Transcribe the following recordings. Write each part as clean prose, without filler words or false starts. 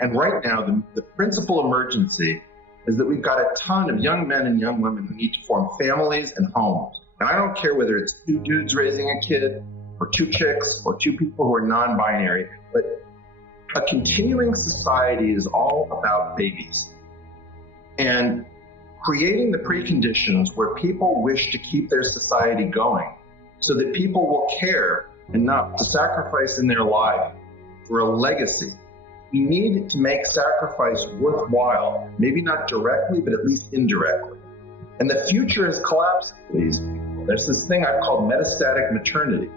And right now, the principal emergency is that we've got a ton of young men and young women who need to form families and homes. And I don't care whether it's two dudes raising a kid, or two chicks, or two people who are non-binary, but a continuing society is all about babies. And creating the preconditions where people wish to keep their society going so that people will care enough to sacrifice in their life for a legacy. We need to make sacrifice worthwhile, maybe not directly, but at least indirectly. And the future is collapsing for these people. There's this thing I've called metastatic maternity,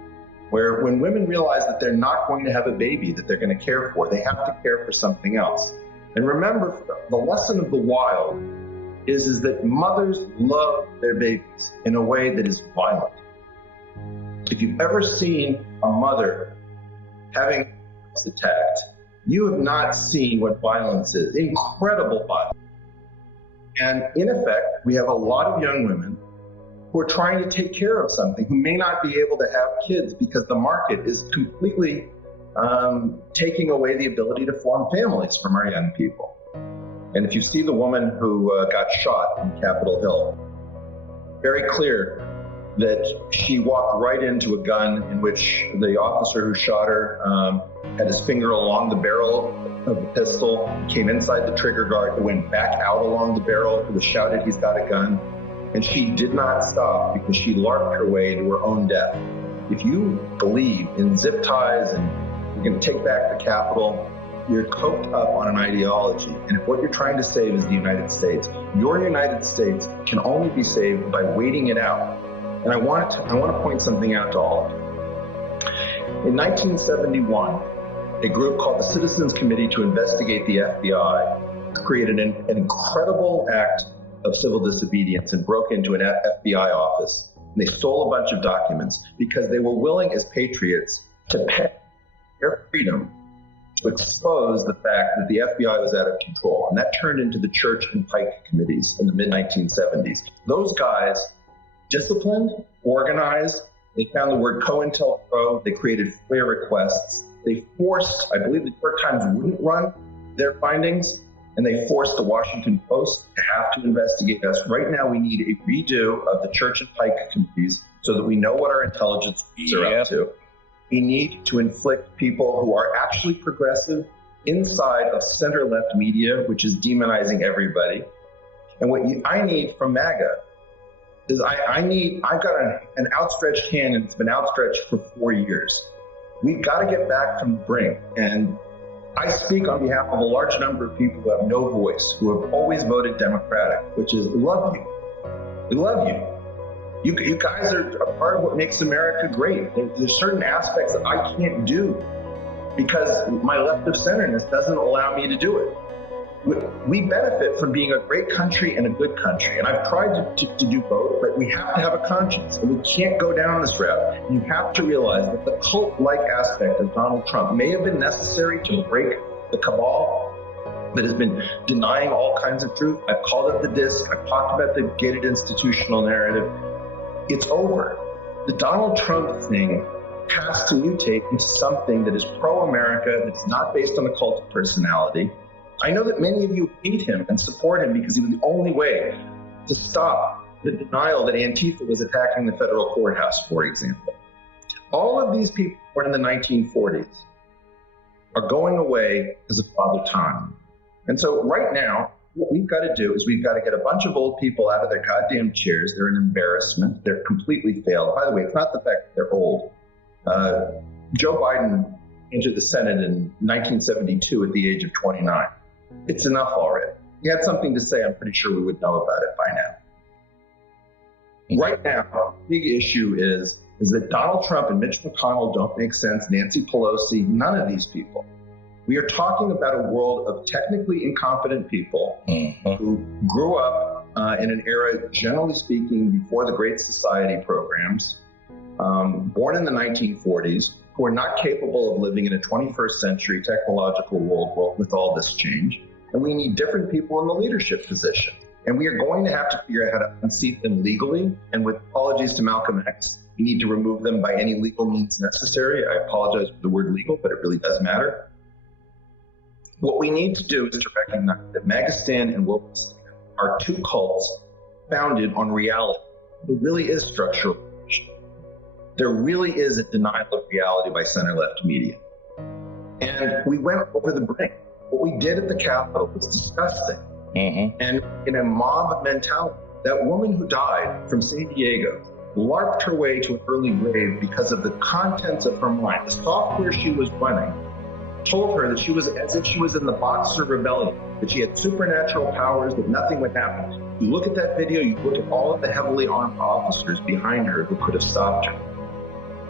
where when women realize that they're not going to have a baby that they're going to care for, they have to care for something else. And remember, the lesson of the wild is that mothers love their babies in a way that is violent. If you've ever seen a mother having attacked, you have not seen what violence is. Incredible violence. And in effect, we have a lot of young women who are trying to take care of something, who may not be able to have kids because the market is completely taking away the ability to form families from our young people. And if you see the woman who got shot on Capitol Hill, very clear that she walked right into a gun in which the officer who shot her had his finger along the barrel of the pistol, came inside the trigger guard, went back out along the barrel, it was shouted, "He's got a gun." And she did not stop because she larked her way to her own death. If you believe in zip ties and you're going to take back the Capitol, you're coked up on an ideology. And if what you're trying to save is the United States, your United States can only be saved by waiting it out. And I want to point something out to all of you. In 1971, a group called the Citizens Committee to Investigate the FBI created an incredible act of civil disobedience and broke into an FBI office. And they stole a bunch of documents because they were willing as patriots to pay their freedom to expose the fact that the FBI was out of control. And that turned into the Church and Pike committees in the mid-1970s. Those guys disciplined, organized, they found the word COINTELPRO, they created FOIA requests, they forced, I believe the New York Times wouldn't run their findings, and they forced the Washington Post to have to investigate us. Right now, we need a redo of the Church and Pike committees so that we know what our intelligence are up to. We need to inflict people who are actually progressive inside of center-left media, which is demonizing everybody. And what I need from MAGA is I've got an outstretched hand, and it's been outstretched for 4 years. We've got to get back from the brink. And I speak on behalf of a large number of people who have no voice, who have always voted Democratic, which is, we love you. We love you. You guys are a part of what makes America great. There's certain aspects that I can't do because my left of centerness doesn't allow me to do it. We benefit from being a great country and a good country. And I've tried to do both, but we have to have a conscience and we can't go down this route. You have to realize that the cult-like aspect of Donald Trump may have been necessary to break the cabal that has been denying all kinds of truth. I've called it the disc. I've talked about the gated institutional narrative. It's over. The Donald Trump thing has to mutate into something that is pro-America, that's not based on a cult of personality. I know that many of you hate him and support him because he was the only way to stop the denial that Antifa was attacking the federal courthouse, for example. All of these people born in the 1940s are going away because of Father Time. And so right now, what we've got to do is we've got to get a bunch of old people out of their goddamn chairs. They're an embarrassment. They're completely failed. By the way, it's not the fact that they're old. Joe Biden entered the Senate in 1972 at the age of 29. It's enough already. He had something to say. I'm pretty sure we would know about it by now. Right now, the big issue is that Donald Trump and Mitch McConnell don't make sense. Nancy Pelosi, none of these people. We are talking about a world of technically incompetent people who grew up in an era, generally speaking, before the Great Society programs, born in the 1940s, who are not capable of living in a 21st century technological world with all this change. And we need different people in the leadership position. And we are going to have to figure out how to unseat them legally. And with apologies to Malcolm X, we need to remove them by any legal means necessary. I apologize for the word legal, but it really does matter. What we need to do is to recognize that Magistan and Wokeistan are two cults founded on reality. There really is structural oppression. There really is a denial of reality by center-left media. And we went over the brink. What we did at the Capitol was disgusting. And in a mob mentality, that woman who died from San Diego LARPed her way to an early grave because of the contents of her mind. The software she was running told her that she was as if she was in the Boxer Rebellion, that she had supernatural powers, that nothing would happen. You look at that video, you look at all of the heavily armed officers behind her who could have stopped her.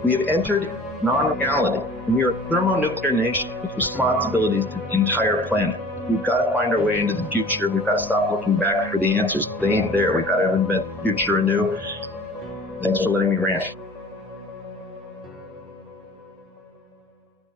We have entered non-reality, and we are a thermonuclear nation with responsibilities to the entire planet. We've got to find our way into the future. We've got to stop looking back for the answers. They ain't there. We've got to invent the future anew. Thanks for letting me rant.